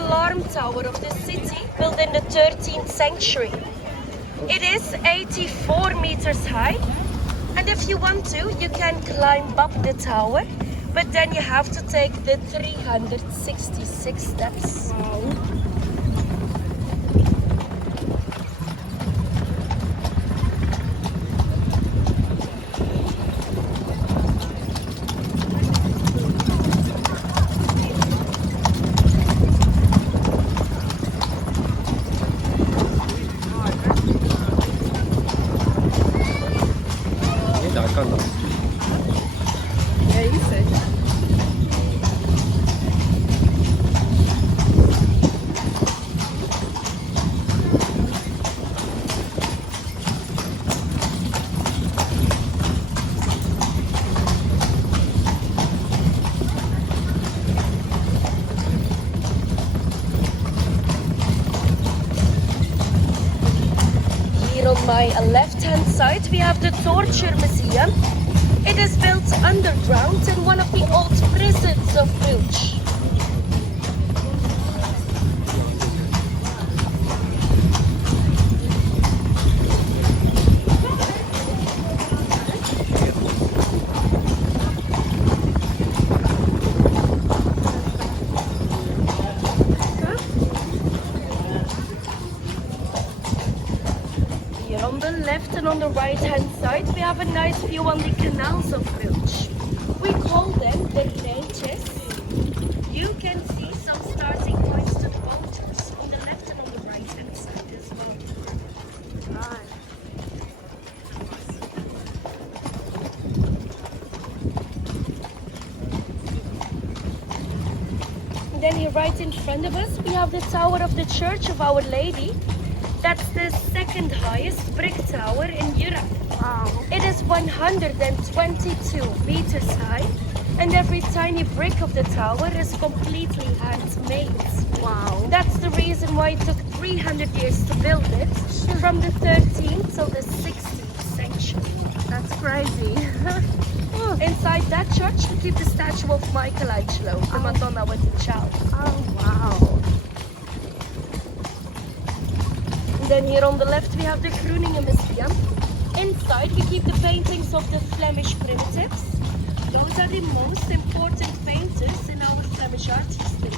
alarm tower of the city, built in the 13th century. It is 84 meters high, and if you want to, you can climb up the tower, but then you have to take the 366 steps. Wow. Ja, is het. Here on my left-hand side, we have the Torture Museum. It is built underground in one of the old prisons of Brugge. Here on the left and on the right-hand side, we have a nice view on the canals of Brugge. We call them the ranges. You can see some starting points to the boaters on the left and on the right-hand side as well. And then here right in front of us, we have the tower of the Church of Our Lady. That's the second highest brick tower in Europe. Wow. It is 122 meters high, and every tiny brick of the tower is completely handmade. Wow. That's the reason why it took 300 years to build it, from the 13th till the 16th century. That's crazy. Inside that church, we keep the statue of Michelangelo, the Madonna with the child. Oh, wow. Then here on the left we have the Groningen Museum. Inside we keep the paintings of the Flemish primitives. Those are the most important painters in our Flemish art history,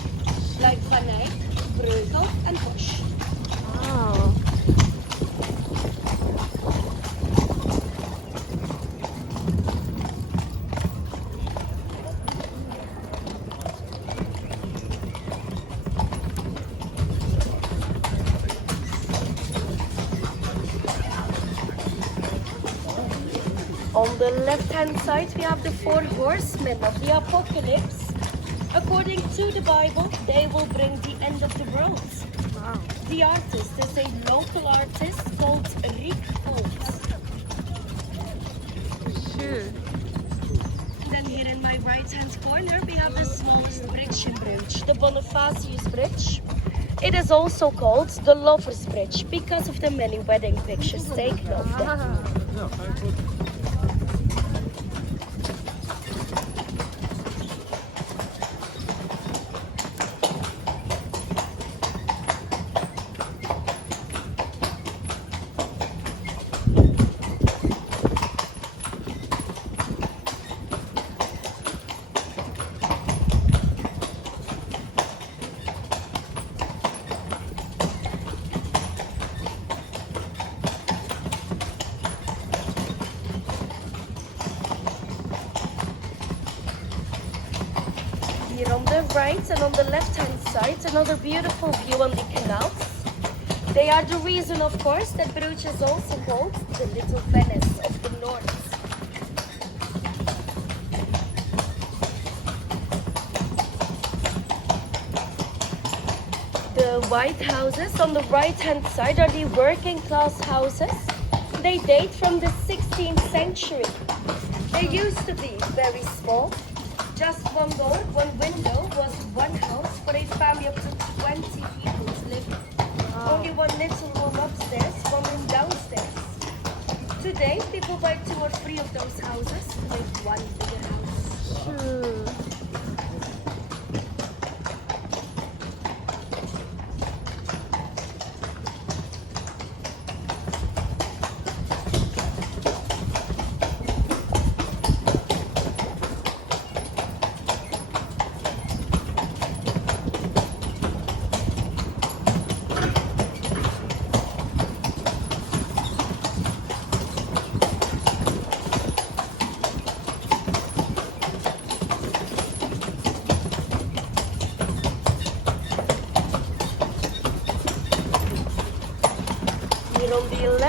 like Van Eyck, Brugge and Bosch. Wow. On the left-hand side, we have the four horsemen of the apocalypse. According to the Bible, they will bring the end of the world. Wow. The artist is a local artist called Rick Holt. Sure. Then here in my right-hand corner, we have the smallest bridge in Brugge, the Bonifasius Bridge. It is also called the Lover's Bridge because of the many wedding pictures taken of them. Here on the right and on the left-hand side, another beautiful view on the canals. They are the reason, of course, that Brugge is also called the Little Venice of the North. The white houses on the right-hand side are the working class houses. They date from the 16th century. They used to be very small. Just one door, one window was one house for a family up to 20 people to live in. Wow. Only one little room upstairs, one room downstairs. Today, people buy 2 or 3 of those houses to make one bigger house. Sure.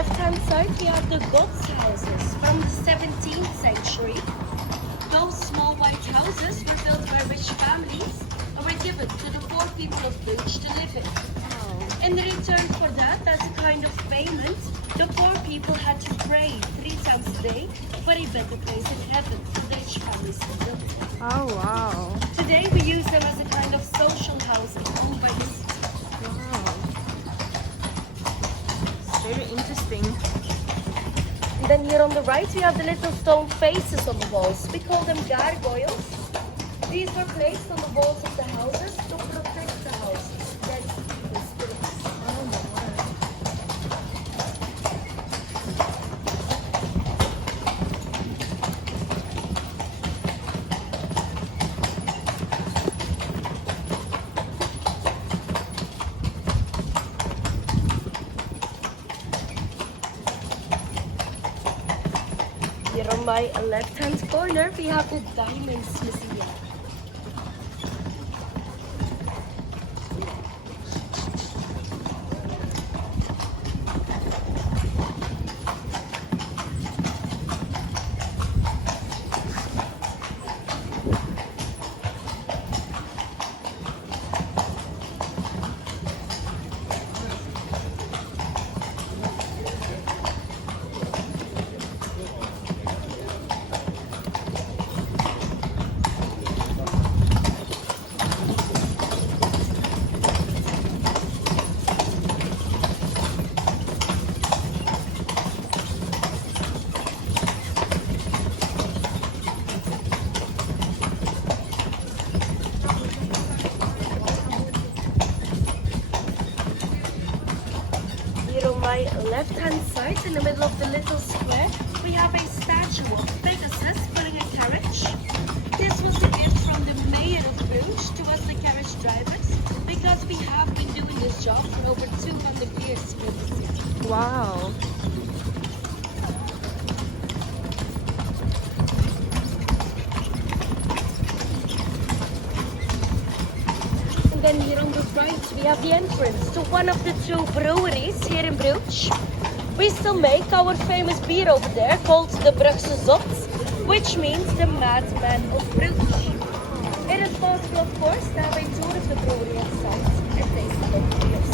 left-hand side, we have the gods' houses from the 17th century. Those small white houses were built by rich families and were given to the poor people of Brugge to live in. In return for that, as a kind of payment, the poor people had to pray 3 times a day for a better place in heaven for the rich families to build. Oh, wow. Today we use them as a kind of social housing owned by the city. Wow. It's very interesting. And then here on the right we have the little stone faces on the walls. We call them gargoyles. These were placed on the walls of the houses to protect the houses against evil spirits. Oh, my word. Here on my left-hand corner, we have the Diamonds Museum. Here on my left-hand side, in the middle of the little square, we have a statue of Pegasus pulling a carriage. This was a gift from the mayor of Brugge to us, the carriage drivers, because we have been doing this job for over 200 years here in the city. Wow. And then here on the right, we have the entrance to one of the 2 breweries here in Brugge. We still make our famous beer over there called the Brugge Zot, which means the madman of Brugge. It is possible, of course, to have a tour of the brewery inside and taste the local beers.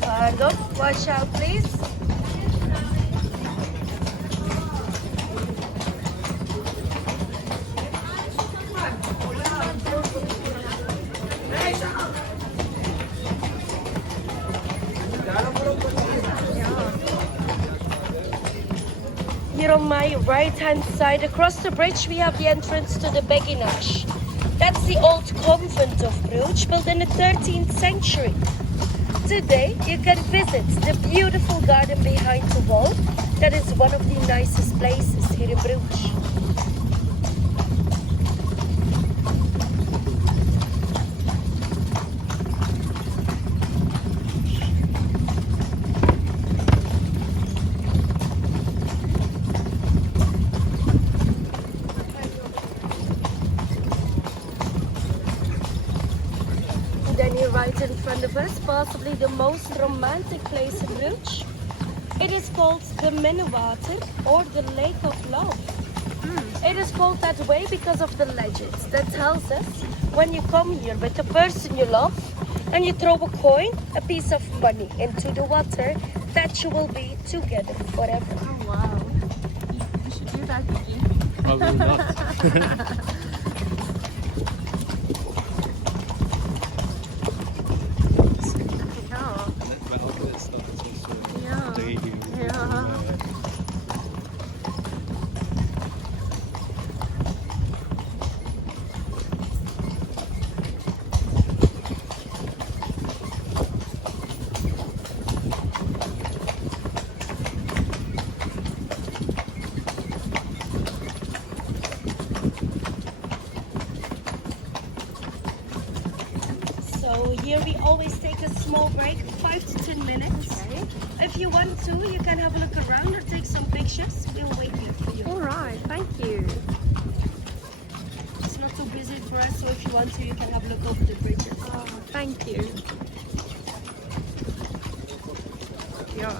Pardon, watch out please. Here on my right hand side, across the bridge, we have the entrance to the Beginage. That's the old convent of Brugge, built in the 13th century. Today, you can visit the beautiful garden behind the wall. That is one of the nicest places here in Brugge. Then here right in front of us, possibly the most romantic place in Brugge. It is called the Minnewater or the Lake of Love. It is called that way because of the legend that tells us when you come here with the person you love and you throw a coin, a piece of money into the water, that you will be together forever. Oh, wow. You should do that, Vicky. Probably not. Ja. Men altijd is dat het zo Ja. tegen. Ja. So here we always take a small break, 5 to 10 minutes. Okay. If you want to, you can have a look around or take some pictures. We'll wait here for you. All right. Thank you. It's not too busy for us, so if you want to, you can have a look over the bridges. Oh, thank you. Ja,